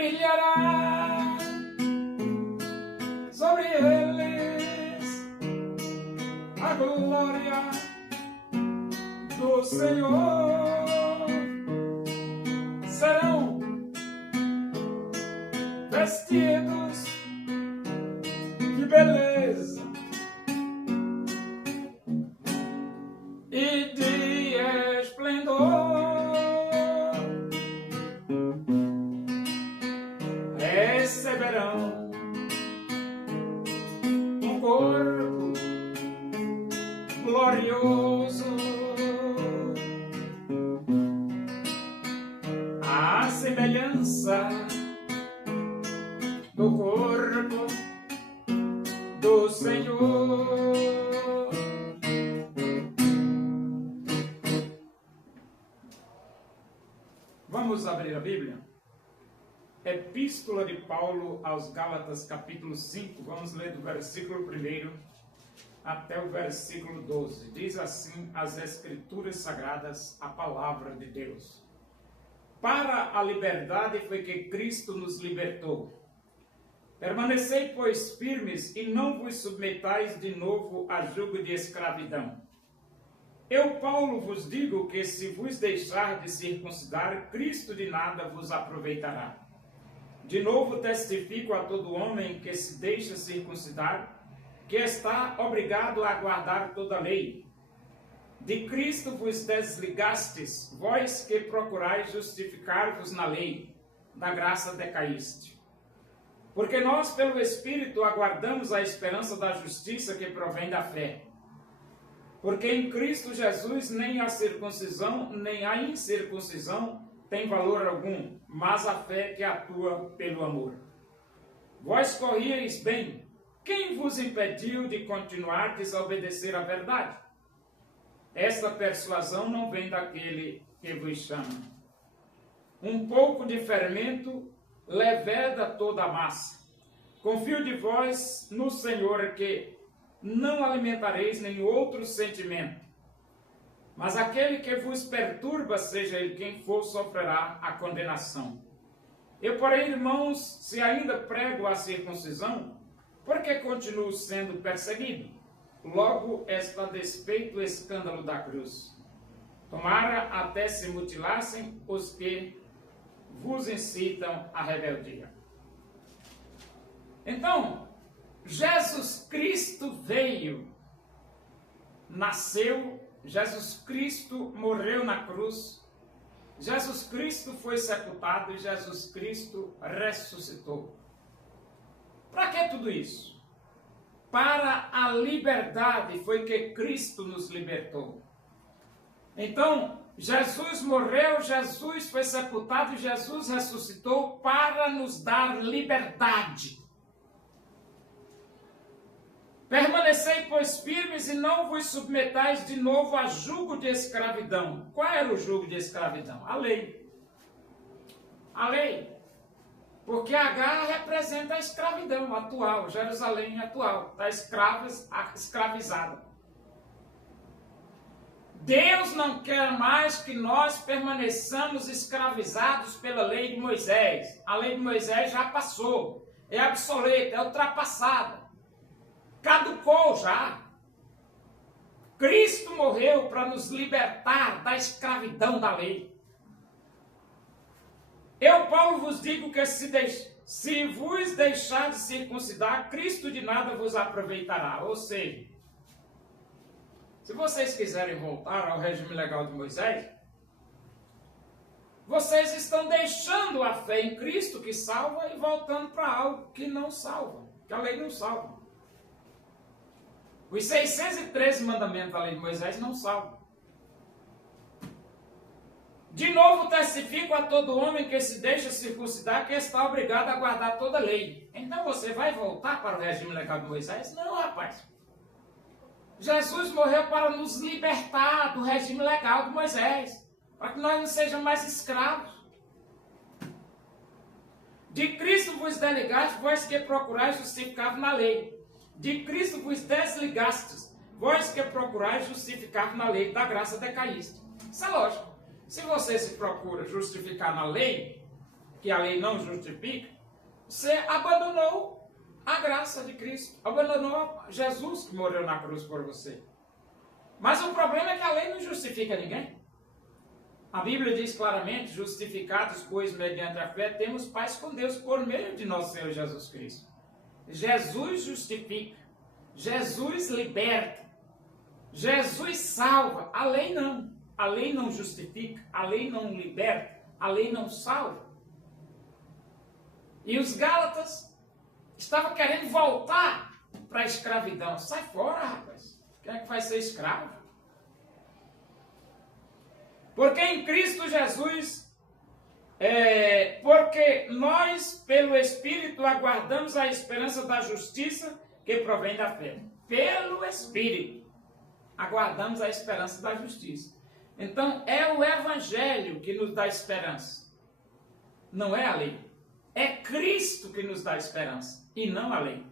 brilhará sobre eles a glória do Senhor. Serão vestidos de beleza e de esplendor, receberão um corpo glorioso, à semelhança do corpo do Senhor. Vamos abrir a Bíblia? Epístola de Paulo aos Gálatas, capítulo 5, vamos ler do versículo 1 até o versículo 12. Diz assim as Escrituras Sagradas, a palavra de Deus. Para a liberdade foi que Cristo nos libertou. Permanecei, pois, firmes e não vos submetais de novo a jugo de escravidão. Eu, Paulo, vos digo que se vos deixar de circuncidar, Cristo de nada vos aproveitará. De novo testifico a todo homem que se deixa circuncidar, que está obrigado a guardar toda a lei. De Cristo vos desligastes, vós que procurais justificar-vos na lei, da graça decaíste. Porque nós, pelo Espírito, aguardamos a esperança da justiça que provém da fé. Porque em Cristo Jesus nem a circuncisão, nem a incircuncisão tem valor algum, mas a fé que atua pelo amor. Vós corrieis bem. Quem vos impediu de continuar a desobedecer à verdade? Esta persuasão não vem daquele que vos chama. Um pouco de fermento leveda toda a massa. Confio de vós no Senhor que não alimentareis nem outro sentimento, mas aquele que vos perturba, seja ele quem for, sofrerá a condenação. Eu, porém, irmãos, se ainda prego a circuncisão, por que continuo sendo perseguido? Logo está desfeito o escândalo da cruz. Tomara até se mutilassem os que vos incitam à rebeldia. Então, Jesus Cristo veio, nasceu, Jesus Cristo morreu na cruz, Jesus Cristo foi sepultado e Jesus Cristo ressuscitou. Para que tudo isso? Para a liberdade foi que Cristo nos libertou. Então, Jesus morreu, Jesus foi sepultado e Jesus ressuscitou para nos dar liberdade. Permanecei, pois, firmes e não vos submetais de novo a jugo de escravidão. Qual era o jugo de escravidão? A lei. A lei. Porque Agar representa a escravidão atual, Jerusalém atual, está escravizada. Deus não quer mais que nós permaneçamos escravizados pela lei de Moisés. A lei de Moisés já passou, é obsoleta, é ultrapassada. Caducou já. Cristo morreu para nos libertar da escravidão da lei. Eu, Paulo, vos digo que se vos deixar de circuncidar, Cristo de nada vos aproveitará. Ou seja, se vocês quiserem voltar ao regime legal de Moisés, vocês estão deixando a fé em Cristo que salva e voltando para algo que não salva, que a lei não salva. Os 613 mandamentos da lei de Moisés não salvam. De novo testifico a todo homem que se deixa circuncidar que está obrigado a guardar toda a lei. Então você vai voltar para o regime legal de Moisés? Não, rapaz. Jesus morreu para nos libertar do regime legal de Moisés, para que nós não sejamos mais escravos. De Cristo vos desligastes, vós que procurais justificar na lei. De Cristo vos desligastes, vós que procurais justificar na lei, da graça decaíste. Isso é lógico. Se você se procura justificar na lei, que a lei não justifica, você abandonou a graça de Cristo, abandonou Jesus que morreu na cruz por você. Mas o problema é que a lei não justifica ninguém. A Bíblia diz claramente, justificados, pois, mediante a fé, temos paz com Deus por meio de nosso Senhor Jesus Cristo. Jesus justifica, Jesus liberta, Jesus salva, a lei não. A lei não justifica, a lei não liberta, a lei não salva. E os Gálatas estavam querendo voltar para a escravidão. Sai fora, rapaz. Quem é que vai ser escravo? Porque em Cristo Jesus, porque nós, pelo Espírito, aguardamos a esperança da justiça que provém da fé. Pelo Espírito, aguardamos a esperança da justiça. Então, é o Evangelho que nos dá esperança. Não é a lei. É Cristo que nos dá esperança e não a lei.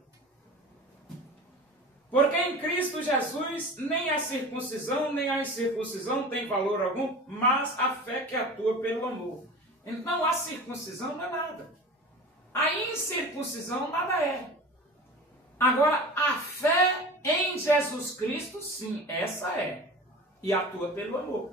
Porque em Cristo Jesus nem a circuncisão nem a incircuncisão tem valor algum, mas a fé que atua pelo amor. Então a circuncisão não é nada. A incircuncisão nada é. Agora a fé em Jesus Cristo, sim, essa é. E atua pelo amor.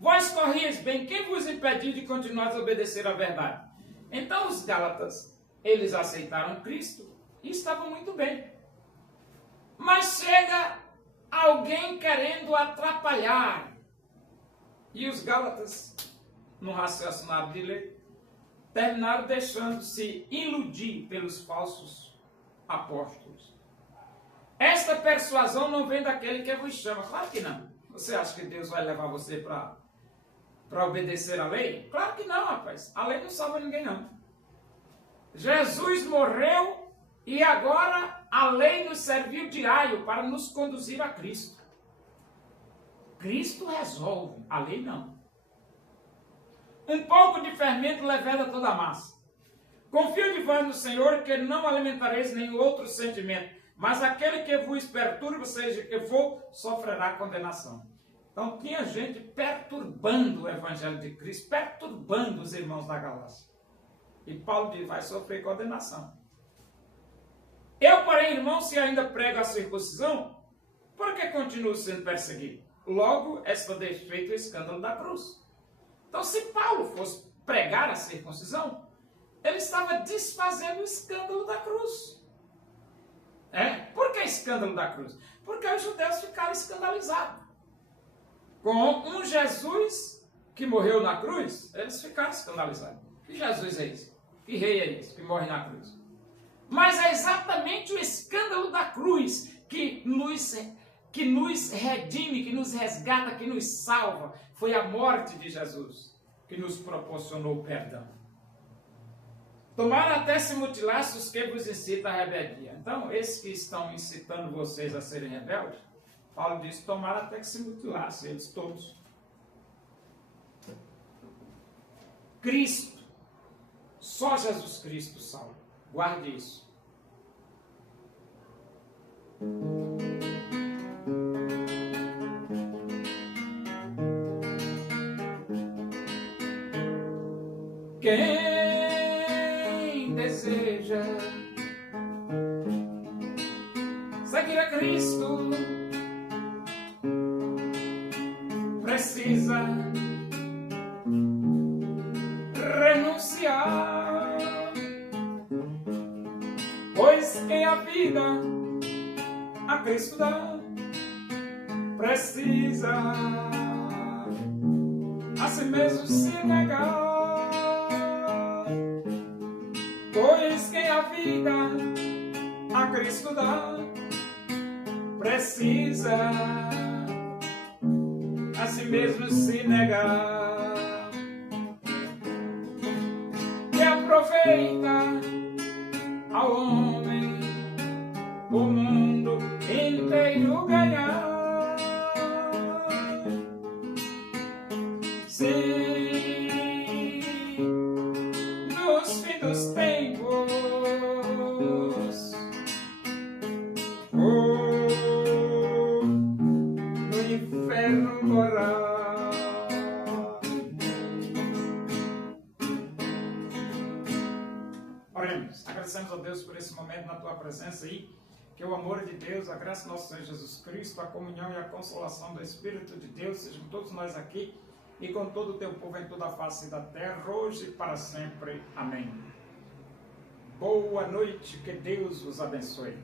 Vós corrieis bem, quem vos impediu de continuar a obedecer à verdade? Então os Gálatas, eles aceitaram Cristo e estavam muito bem. Mas chega alguém querendo atrapalhar. E os Gálatas, no raciocinado de lei, terminaram deixando-se iludir pelos falsos apóstolos. Esta persuasão não vem daquele que vos chama. Claro que não. Você acha que Deus vai levar você para obedecer à lei? Claro que não, rapaz. A lei não salva ninguém, não. Jesus morreu e agora a lei nos serviu de aio para nos conduzir a Cristo. Cristo resolve, a lei não. Um pouco de fermento leveda toda a massa. Confio de vós no Senhor, que não alimentareis nenhum outro sentimento, mas aquele que vos perturba, seja que for, sofrerá condenação. Então tinha gente perturbando o Evangelho de Cristo, perturbando os irmãos da Galácia. E Paulo diz, vai sofrer condenação. Eu, porém, irmão, se ainda prego a circuncisão, por que continuo sendo perseguido? Logo, está desfeito o escândalo da cruz. Então, se Paulo fosse pregar a circuncisão, ele estava desfazendo o escândalo da cruz. Por que escândalo da cruz? Porque os judeus ficaram escandalizados. Com um Jesus que morreu na cruz, eles ficaram escandalizados. Que Jesus é esse? Que rei é esse que morre na cruz? Mas é exatamente o escândalo da cruz que nos redime, que nos resgata, que nos salva. Foi a morte de Jesus que nos proporcionou o perdão. Tomaram até se mutilar os que vos incitam à rebeldia. Então, esses que estão incitando vocês a serem rebeldes, Paulo diz, tomaram até que se mutilassem, eles todos. Cristo, só Jesus Cristo salva. Guarde isso. Quem deseja seguir a Cristo precisa renunciar, pois quem a vida a Cristo dá precisa a si mesmo se negar. Pois quem a vida a Cristo dá precisa a si mesmo se negar. Que aproveita ao homem o mundo inteiro ganhar. Se nos fins dos tempos no inferno morar, Oremos. Agradecemos a Deus por esse momento na tua presença aí. Que o amor de Deus, a graça do nosso Senhor Jesus Cristo, a comunhão e a consolação do Espírito de Deus sejam todos nós aqui e com todo o teu povo em toda a face da terra, hoje e para sempre. Amém. Boa noite, que Deus vos abençoe.